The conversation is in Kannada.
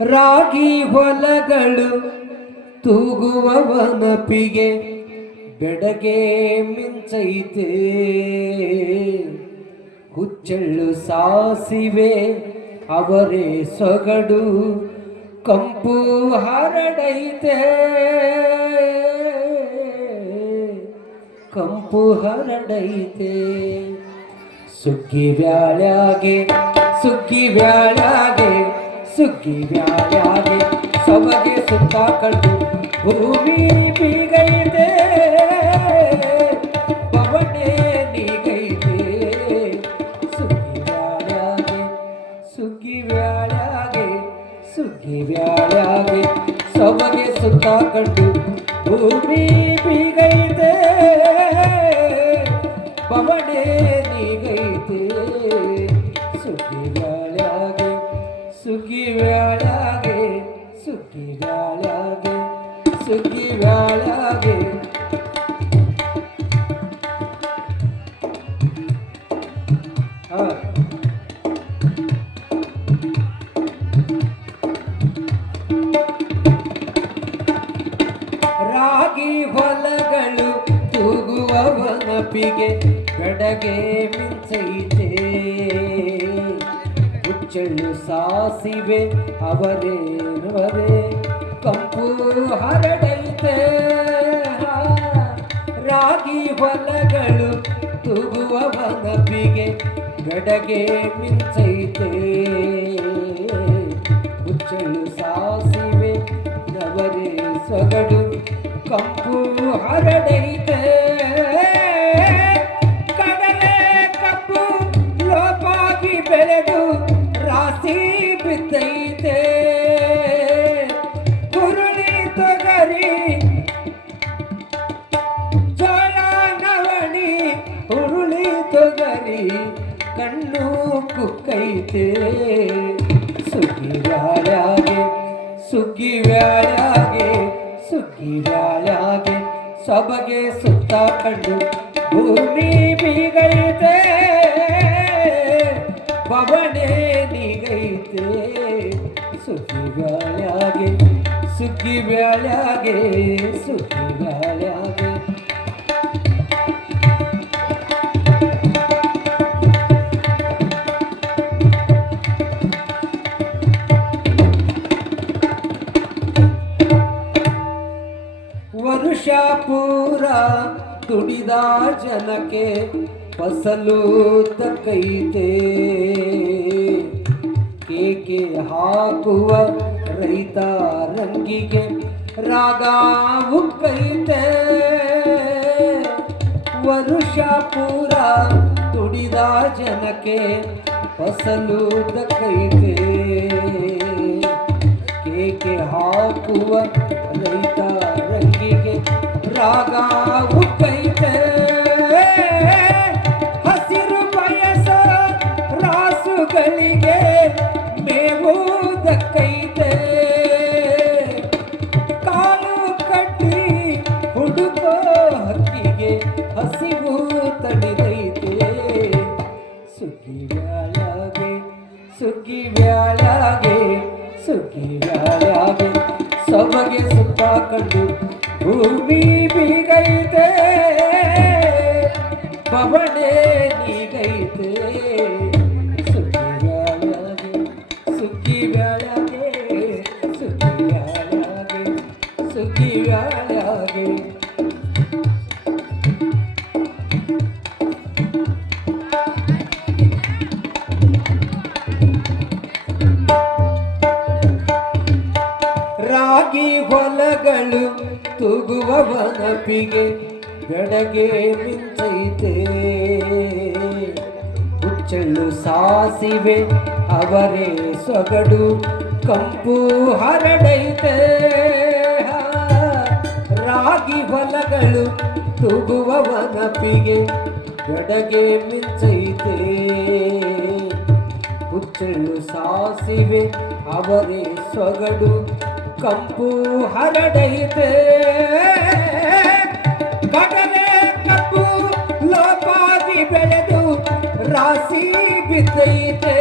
ರಾಗಿ ಹೊಲಗಳು ತೂಗುವ ವನಪಿಗೆ ಬೆಡಗೆ ಮಿಂಚೈತೆ. ಹುಚ್ಚಳ್ಳು ಸಾಸಿವೆ ಅವರೇ ಸೊಗಡು ಕಂಪು ಹರಡೈತೆ. ಕಂಪು ಹರಡೈತೆ. ಸುಗ್ಗಿ ಬ್ಯಾಳ್ಯಾಗೆ ಸುಗ್ಗಿ ಬ್ಯಾಳ್ಯಾಗೆ ಸುಗ್ಗಿ ಬ್ಯಾಳ್ಯಾಗೆ ಸೊಬಗೆ ಸುತ್ತ ಕಂಡು ಭೂಮಿ ಬೀಗೈತೆ ಪವನೆ ನೀಗೈತೆ ಸುಗ್ಗಿ ಬ್ಯಾಳ್ಯಾಗೆ ಸುಗ್ಗಿ ಬ್ಯಾಳ್ಯಾಗೆ ಸುಗ್ಗಿ ಬ್ಯಾಳ್ಯಾಗೆ ಸೊಬಗೆ ಸುತ್ತ ಕಂಡು ಭೂಮಿ ಬೀಗೈತೆ ಪವನೆ ನೀಗೈತೆ ಸುಗ್ಗಿ ಬ್ಯಾಳ್ಯಾಗೆ ಸುಗ್ಗಿ ಬ್ಯಾಳ್ಯಾಗೆ ಸುಗ್ಗಿ ಬ್ಯಾಳ್ಯಾಗೆ ಸುಗ್ಗಿ ಬ್ಯಾಳ್ಯಾಗೆ ಹಾ ರಾಗಿ ಹೊಲಗಳು ತೂಗುವ ಮಿಚ್ಚೈತೆ. ಮಿಂಚೈತೆ ಹುಚ್ಚಳ್ಳು ಸಾಸಿವೆ, ಅವರೇನವರೇ? ಕಂಪು ಹರಡೈತೆ. ರಾಗಿ ಹೊಲಗಳು ತೂಗುವ ವನಪಿಗೆ ಗಡಗೆ ಮಿಂಚೈತೆ ಹುಚ್ಚಳ್ಳು ಸಾಸಿವೆ, ನವರೇ ಸೊಗಡು, ಕಂಪು ಹರಡೈತೆ. ಕುಕ್ಕೈತೆ ಸುಗ್ಗಿ ಬ್ಯಾಳ್ಯಾಗೆ ಸುಗ್ಗಿ ಬ್ಯಾಳ್ಯಾಗೆ ಸುಗ್ಗಿ ಸೊಬಗೆ ಸುತ್ತ ಕಂಡು ಭೂಮಿ ಬೀಗೈತೆ ಪವನೆ ನೀಗೈತೆ. ಸುಗ್ಗಿ ಬ್ಯಾಳ್ಯಾಗೆ ಸುಗ್ಗಿ ವರುಷ ಪೂರ ತುಡಿದ ಜನಕ್ಕೆ ಫಸಲು ತಕ್ಕೈತೆ ಕೇಕೆ ಹಾಕುವ ರೈತ ರಂಗಿಗೆ ರಾಗ ಉಕ್ಕೈತೆ. ವರುಷ ಪೂರ ತುಡಿದ ಜನಕ್ಕೆ ಫಸಲು ತಕ್ಕೈತೆ ಕೇಕೆ ಹಾಕುವ ರೈತ ರಾಗ ಉಕ್ಕೈತೆ ಹಸಿರು ಬಯಸ ರಾಸುಗಳಿಗೆ ಮೇವು ದಕ್ಕೈತೆ ಕಾಲು ಕಟ್ಟಿ ಹುಡುಕೋ ಹಕ್ಕಿಗೆ ಹಸಿವು ತಡಿದೈತೆ ಸುಗ್ಗಿ ಬ್ಯಾಳಾಗೆ ಸುಗ್ಗಿ ಬ್ಯಾಳಾಗೆ ಸುಗ್ಗಿ ಬ್ಯಾಳಾಗೆ ಸೊಬಗೆ ಸುತ್ತ ಕಂಡು ಭೂಮಿ ಬೀಗೈತೆ ಪವನೆ ನೀಗೈತೆ. ಸುಗ್ಗಿ ಬ್ಯಾಳಾಗೆ ಸುಗ್ಗಿ ಬ್ಯಾಳಾಗೆ ರಾಗಿ ಹೊಲಗಳು ತೂಗುವ ವನಪಿಗೆ ಬೆಡಗೆ ಮಿಂಚೈತೆ. ಹುಚ್ಚಳ್ಳು ಸಾಸಿವೆ ಅವರೇ ಸೊಗಡು ಕಂಪು ಹರಡೈತೆ. ರಾಗಿ ಹೊಲಗಳು ತೂಗುವ ವನಪಿಗೆ ಬೆಡಗೆ ಮಿಂಚೈತೆ. ಹುಚ್ಚಳ್ಳು ಸಾಸಿವೆ ಅವರೇ ಸೊಗಡು ಕಂಪು ಹರಡೈತೆ. ಕಡಲೆ ಕಪ್ಪು ಲೋಪಾಗಿ ಬೆಳೆದು ರಾಶಿ ಬಿದ್ದೈತೆ.